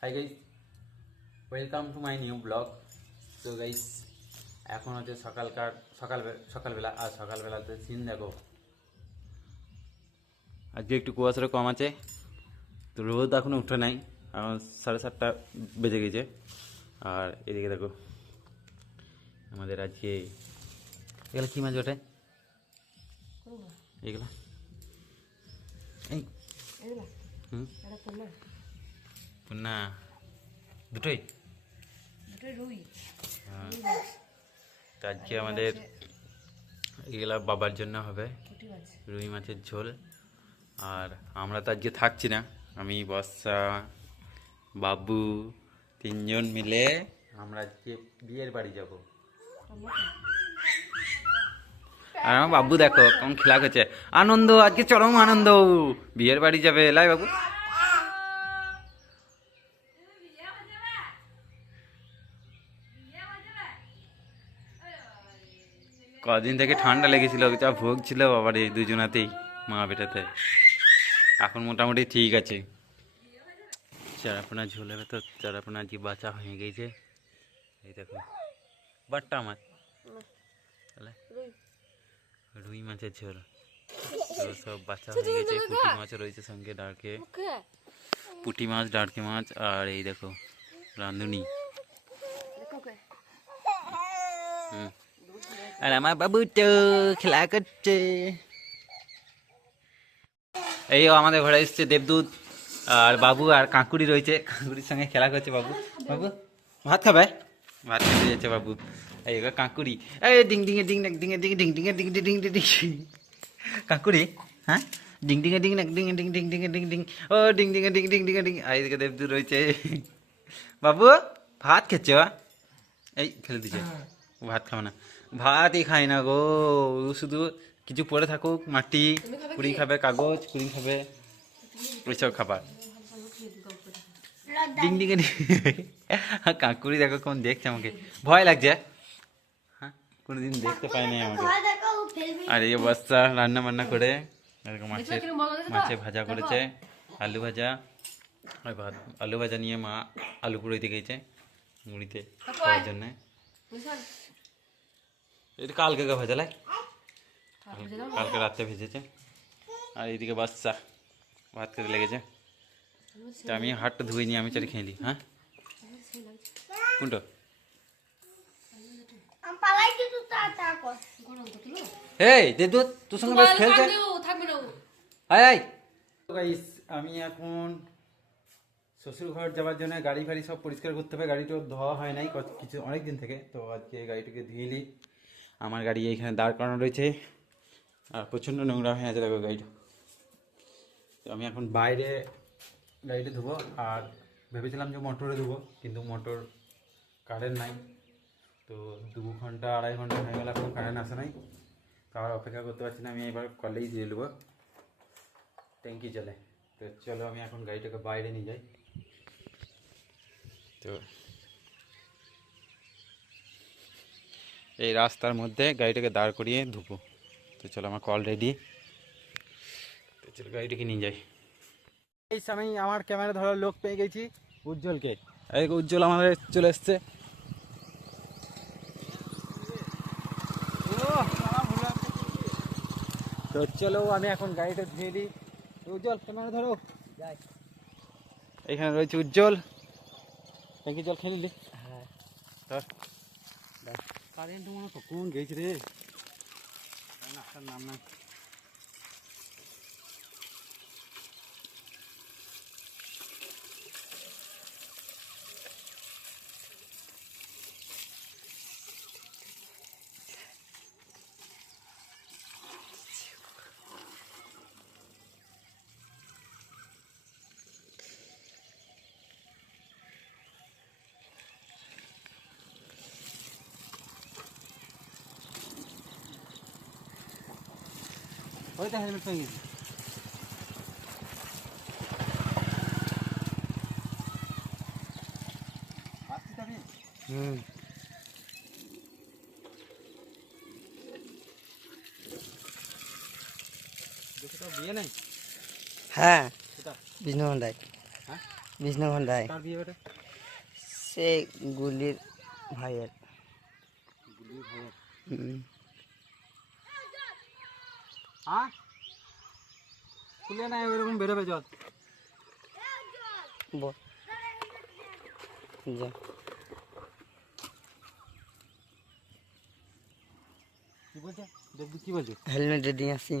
Hi guys, welcome to my new blog. তো guys, এখন হচ্ছে সকালবেলা। আর সকালবেলাতে সিন দেখো, আজকে একটু কুয়াশাটা কম আছে, তো রোদ এখনো উঠে নাই, এখন 7:30 বেজে গেছে। আর এদিকে দেখো আমাদের আজকে এগুলো কী মাছ ওঠে, এগুলো এই না দুটোই রুই। তো আজকে আমাদের এগুলা বাবার জন্য হবে রুই মাছের ঝোল। আর আমরা তো আজকে থাকছি না, আমি বর্ষা বাবু তিনজন মিলে আমরা আজকে বিয়ের বাড়ি যাব। আর আমার বাবু দেখো কেমন খেলা করছে, আনন্দ, আজকে চরম আনন্দ, বিয়ের বাড়ি যাবে। লাই বাবু, কদিন থেকে ঠান্ডা লেগেছিল, যা ভোগ ছিল বাবার এই দুজনাতেই, মা বেটাতে। এখন মোটামুটি ঠিক আছে। চারাপোনা ঝোল হবে, তো চারাপোনা আজকে বাঁচা হয়ে গেছে। এই দেখো বাট্টা মাছ, রুই মাছের ঝোল, তো সব বাচ্চা হয়ে গেছে। পুঁটি মাছ রয়েছে সঙ্গে, ডাঁড়কে পুঁটি মাছ, ডাঁড়কে মাছ। আর এই দেখো রাঁধুনি। আর আমার বাবু তো খেলা করছে। এই আমাদের ঘরে এসছে দেবদূত আর বাবু আর কাকুরি রয়েছে, কাকুরির সঙ্গে খেলা করছে। বাবু বাবু ভাত খাবে, ভাত খেতে যাচ্ছে বাবু। এই কাকুরি, এই ডিং ডিঙে ডিং নাক ডিঙে ডিং ডিং ডিঙে ডিং ডিং ডিং ডিং কাকুরি, হ্যাঁ ডিং ডিঙে ডিং নাক ডিঙে ডিং ডিং ডিঙে ডিং ডিং, ও ডিং ডিঙে ডিং ডিং ডিঙে ডিং। আর এদিকে দেবদূত রয়েছে। বাবু ভাত খেচ্ছে, এই ফেলে দিচ্ছে, ভাত খাও না, ভাতই খায় না গো, শুধু কিছু পড়ে থাকুক, মাটি কুড়ি খাবে, কাগজ কুড়ি খাবে, ওইসব খাবার। ডিং ডিঙে কাকুরি দেখো কোন দেখছে, আমাকে ভয় লাগছে, হ্যাঁ কোনোদিন দেখতে পাইনি আমাকে। আর এই অবস্থা রান্না বান্না করে মাছে ভাজা করেছে, আলু ভাজা। আর ভাত, আলু ভাজা নিয়ে মা আলু কুড়োইতে গেছে মুড়িতে খাওয়ার জন্য। এটা কালকে ভাজা লাই, কালকে রাত্রে ভেজেছে। আর এইদিকে বাচ্চা ভাত খেতে লেগেছে। তা আমি হাতটা ধুয়ে নিয়ে আমি চলে খেয়ে নিই। হ্যাঁ কোনটা এই দেবদূত তোর সঙ্গে বেশ খেলছে। আমি এখন শ্বশুর ঘর যাওয়ার জন্য গাড়ি ফাড়ি সব পরিষ্কার করতে হবে। গাড়িটা ধোয়া হয় নাই কিছু অনেক দিন থেকে, তো আজকে গাড়িটাকে ধুয়ে নিই। আমার গাড়ি এইখানে দাঁড় করানো রয়েছে, আর প্রচণ্ড নোংরা হয়ে আছে দেখো গাড়িটা। তো আমি এখন বাইরে গাড়িটা ধুবো। আর ভেবেছিলাম যে মোটরে ধুবো, কিন্তু মোটর কারেন্ট নাই, তো 2 ঘন্টা 2.5 ঘন্টা হয়ে গেল এখন কারেন্ট আসে নাই। তো আর অপেক্ষা করতে পারছি না, আমি এবার কলেই দিয়ে নেবো, ট্যাঙ্কি চলে। তো চলো আমি এখন গাড়িটাকে বাইরে নিয়ে যাই। তো এই রাস্তার মধ্যে গাড়িটাকে দাঁড় করিয়ে ধুবো। তো চলো আমার কল রেডি, তো চলো গাড়িটাকে নিয়ে যাই। এই আমি আমার ক্যামেরা ধরার লোক পেয়ে গেছি, উজ্জ্বলকে। এই উজ্জ্বল আমাদের চলে এসছে। তো চলো আমি এখন গাড়িটা ধুয়ে দিই। উজ্জ্বল ক্যামেরা ধরো, যাই। এখানে রয়েছে উজ্জ্বল, ট্যাঙ্কি জল খেয়ে নিলি? হ্যাঁ ধর। কারেন্ট মনে কখন গেছে রে, আসার নাম নাই। ওই তো হেলমেট পেয়ে গেছি। বিয়ে নাই? হ্যাঁ বিষ্ণু ভান্ডার। হ্যাঁ বিষ্ণুঘন্টায় কার বিয়ে ওটা? সে গুলির ভাইয়ের। গুলির ভাইয়ের। হ্যাঁ খুলে না ওইরকম বেরোবে জল। বল যা কি বলছে দেখবি কি বলছে? হেলমেট রেডি আসি।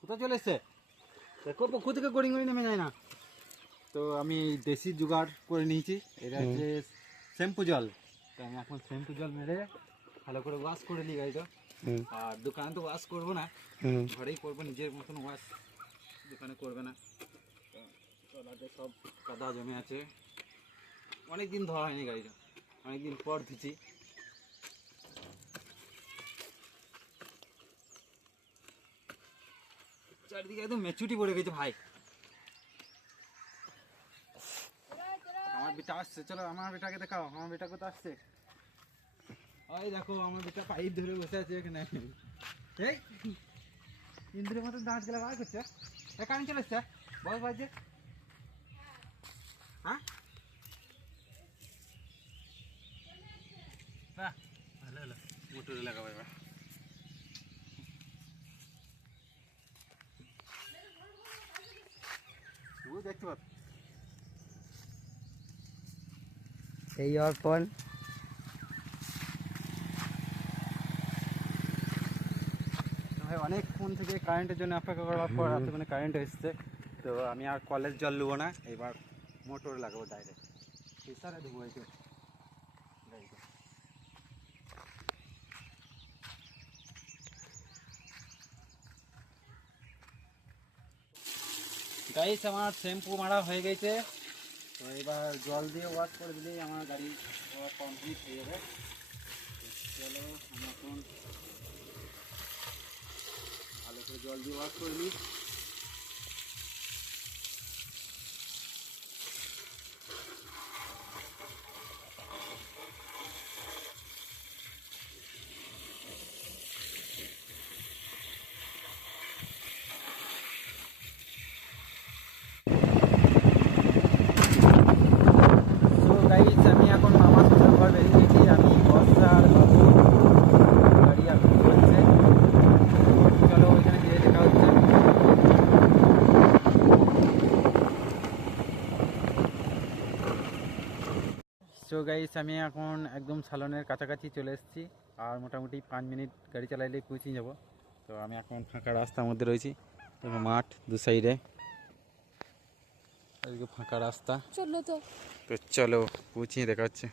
কোথায় চলে এসছে? দেখো পুকুর থেকে গড়ি গড়ি নেমে যায় না। তো আমি দেশি জোগাড় করে নিয়েছি, এটা হচ্ছে শ্যাম্পু জল। তো আমি এখন শ্যাম্পু জল মেরে ভালো করে ওয়াশ করে নিই গাড়িটা। আর দোকানে তো ওয়াশ করবো না, ঘরেই করবো, নিজের মতন ওয়াশ, দোকানে করবে না। তলাতে সব কাদা জমে আছে, অনেক দিন ধোয়া হয়নি গাড়িটা, অনেকদিন পর ধুচ্ছি। চারিদিকে একদম মেচুটি পড়ে গেছে ভাই। আমার বেটা আসছে, চলো আমার বেটাকে দেখাও, আমার বেটা কোথায় আসছে। ওই দেখো আমার বেটা পাইপ ধরে বসে আছে এখানে। এই ইন্দ্রের মতন দাঁত গেলে বার করছে, কারেন্ট চলে এসছে, বল বাজে। হ্যাঁ বাহ ভালো হলো, মোটরে লাগাবো এবার। দেখতে পাচ্ছ এই অর্পণ ভাই অনেকক্ষণ থেকে কারেন্টের জন্য অপেক্ষা করার পর এতক্ষণে কারেন্ট এসছে। তো আমি আর কলের জল নেবো না, এবার মোটরে লাগাবো ডাইরেক্ট, প্রেসারে দেবো এই গাড়িটা। গাইস আমার শ্যাম্পু মারা হয়ে গেছে, তো এবার জল দিয়ে ওয়াশ করে দিলেই আমার গাড়ি কমপ্লিট হয়ে যাবে। চলো আমি এখন ভালো করে জল দিয়ে ওয়াশ করে নিই। আমি এখন মামা শ্বশুর ঘর বেরিয়ে গেছি, আমি বর্ষা আর বাবু গাড়ি এখন চলছে। চলো ওইখানে গিয়ে দেখা হচ্ছে। সো গাইস আমি এখন একদম সালনের কাছাকাছি চলে এসেছি, আর মোটামুটি 5 মিনিট গাড়ি চালাইলেই পৌঁছে যাব। তো আমি এখন ফাঁকা রাস্তার মধ্যে রয়েছি, দেখো মাঠ দু সাইডে, এদিকে ফাঁকা রাস্তা। চলো তো চলো পৌঁছিয়ে দেখা হচ্ছে।